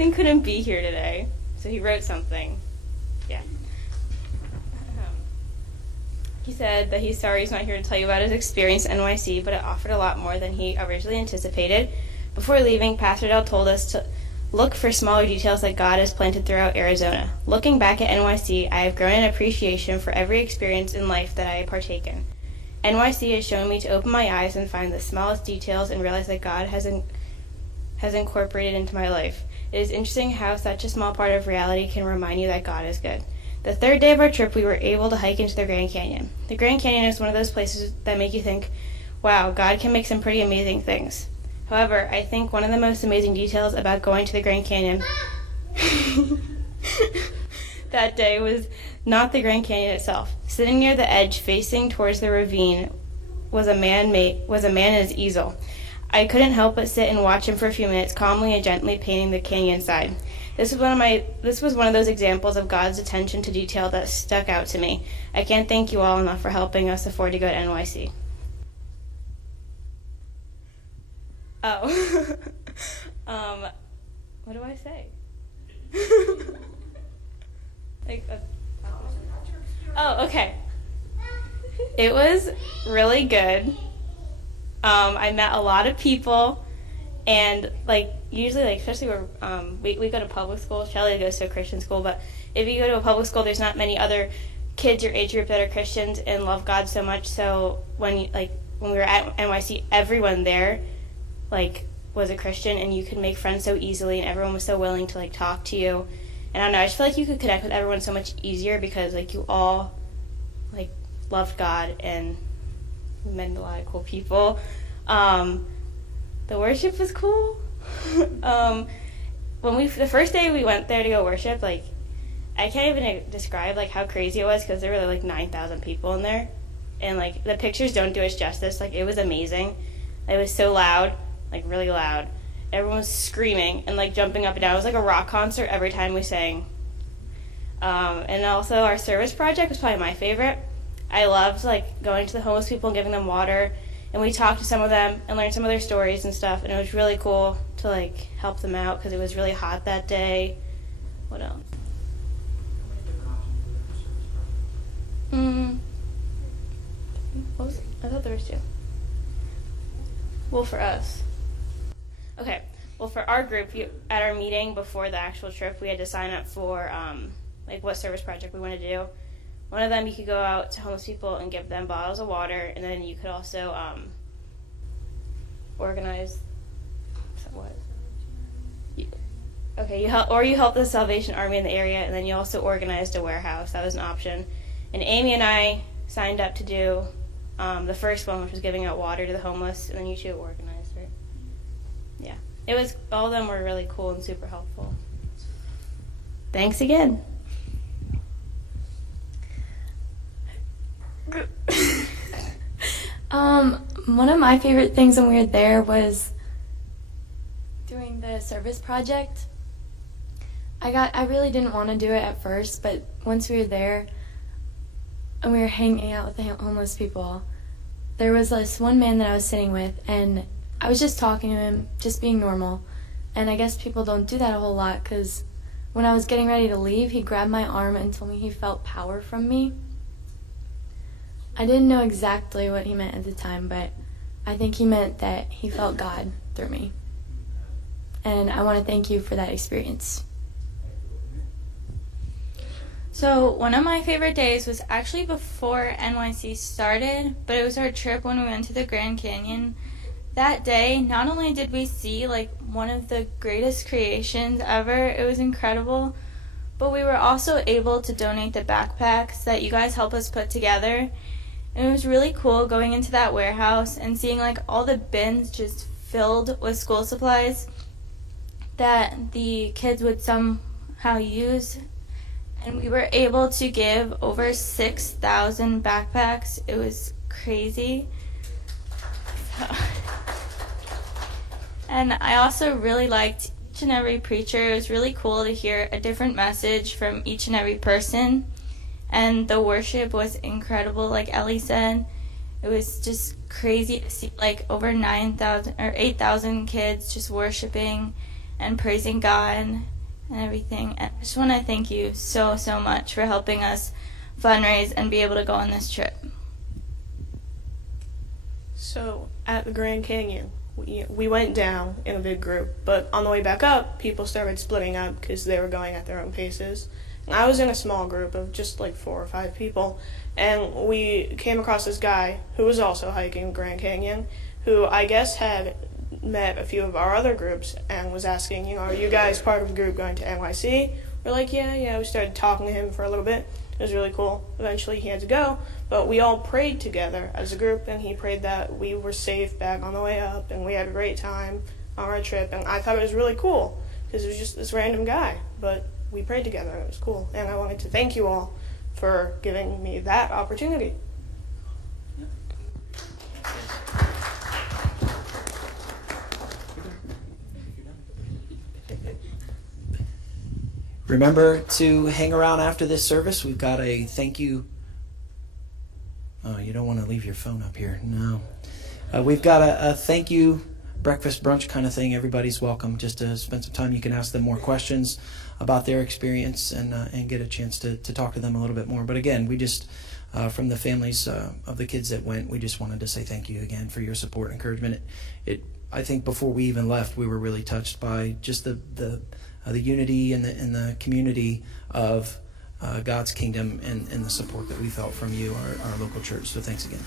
Nathan couldn't be here today, so he wrote something. Yeah. He said that he's sorry he's not here to tell you about his experience at NYC, but it offered a lot more than he originally anticipated. Before leaving, Pastor Dell told us to look for smaller details that God has planted throughout Arizona. Looking back at NYC, I have grown an appreciation for every experience in life that I partake in. NYC has shown me to open my eyes and find the smallest details and realize that God has incorporated into my life. It is interesting how such a small part of reality can remind you that God is good. The third day of our trip, we were able to hike into the Grand Canyon. The Grand Canyon is one of those places that make you think, wow, God can make some pretty amazing things. However, I think one of the most amazing details about going to the Grand Canyon that day was not the Grand Canyon itself. Sitting near the edge, facing towards the ravine, was a man and his easel. I couldn't help but sit and watch him for a few minutes, calmly and gently painting the canyon side. This was one of those examples of God's attention to detail that stuck out to me. I can't thank you all enough for helping us afford to go to NYC. Oh. What do I say? Okay. It was really good. I met a lot of people, and usually, especially where we go to public school. Shelly goes to a Christian school, but if you go to a public school, there's not many other kids your age group that are Christians and love God so much. So when we were at NYC, everyone there was a Christian, and you could make friends so easily, and everyone was so willing to talk to you. And I don't know, I just feel like you could connect with everyone so much easier because you all loved God and we met a lot of cool people. The worship was cool. The first day we went there to go worship, I can't even describe how crazy it was because there were 9,000 people in there, and the pictures don't do us justice. It was amazing. It was so loud, really loud. Everyone was screaming and jumping up and down. It was like a rock concert every time we sang. And also our service project was probably my favorite. I loved going to the homeless people and giving them water, and we talked to some of them and learned some of their stories and stuff, and it was really cool to help them out because it was really hot that day. What else? I thought there was two. Well, for us. Okay. Well, for our group, at our meeting before the actual trip, we had to sign up for what service project we wanted to do. One of them, you could go out to homeless people and give them bottles of water, and then you could also organize. What? Okay, you help the Salvation Army in the area, and then you also organized a warehouse. That was an option. And Amy and I signed up to do the first one, which was giving out water to the homeless, and then you two organized, right? Yeah. All of them were really cool and super helpful. Thanks again. One of my favorite things when we were there was doing the service project. I really didn't want to do it at first, but once we were there and we were hanging out with the homeless people, there was this one man that I was sitting with, and I was just talking to him, just being normal. And I guess people don't do that a whole lot, because when I was getting ready to leave, he grabbed my arm and told me he felt power from me. I didn't know exactly what he meant at the time, but I think he meant that he felt God through me. And I want to thank you for that experience. So one of my favorite days was actually before NYC started, but it was our trip when we went to the Grand Canyon. That day, not only did we see one of the greatest creations ever, it was incredible, but we were also able to donate the backpacks that you guys helped us put together. And it was really cool going into that warehouse and seeing all the bins just filled with school supplies that the kids would somehow use. And we were able to give over 6,000 backpacks. It was crazy. And I also really liked each and every preacher. It was really cool to hear a different message from each and every person. And the worship was incredible, like Ellie said. It was just crazy to see over 9,000 or 8,000 kids just worshiping. and praising God and everything. And I just want to thank you so much for helping us fundraise and be able to go on this trip. So at the Grand Canyon, we went down in a big group, but on the way back up, people started splitting up because they were going at their own paces. And I was in a small group of just like 4 or 5 people, and we came across this guy who was also hiking Grand Canyon, who I guess had met a few of our other groups and was asking, are you guys part of a group going to NYC? We're like, yeah. We started talking to him for a little bit. It was really cool. Eventually he had to go, but we all prayed together as a group, and he prayed that we were safe back on the way up, and we had a great time on our trip, and I thought it was really cool because it was just this random guy, but we prayed together, and it was cool, and I wanted to thank you all for giving me that opportunity. Remember to hang around after this service. We've got a thank you. Oh, you don't want to leave your phone up here. No. We've got a thank you breakfast brunch kind of thing. Everybody's welcome just to spend some time. You can ask them more questions about their experience and get a chance to talk to them a little bit more. But again, we just, from the families of the kids that went, we just wanted to say thank you again for your support and encouragement. I think before we even left, we were really touched by just the unity and the community of God's kingdom and the support that we felt from you, our local church. So thanks again.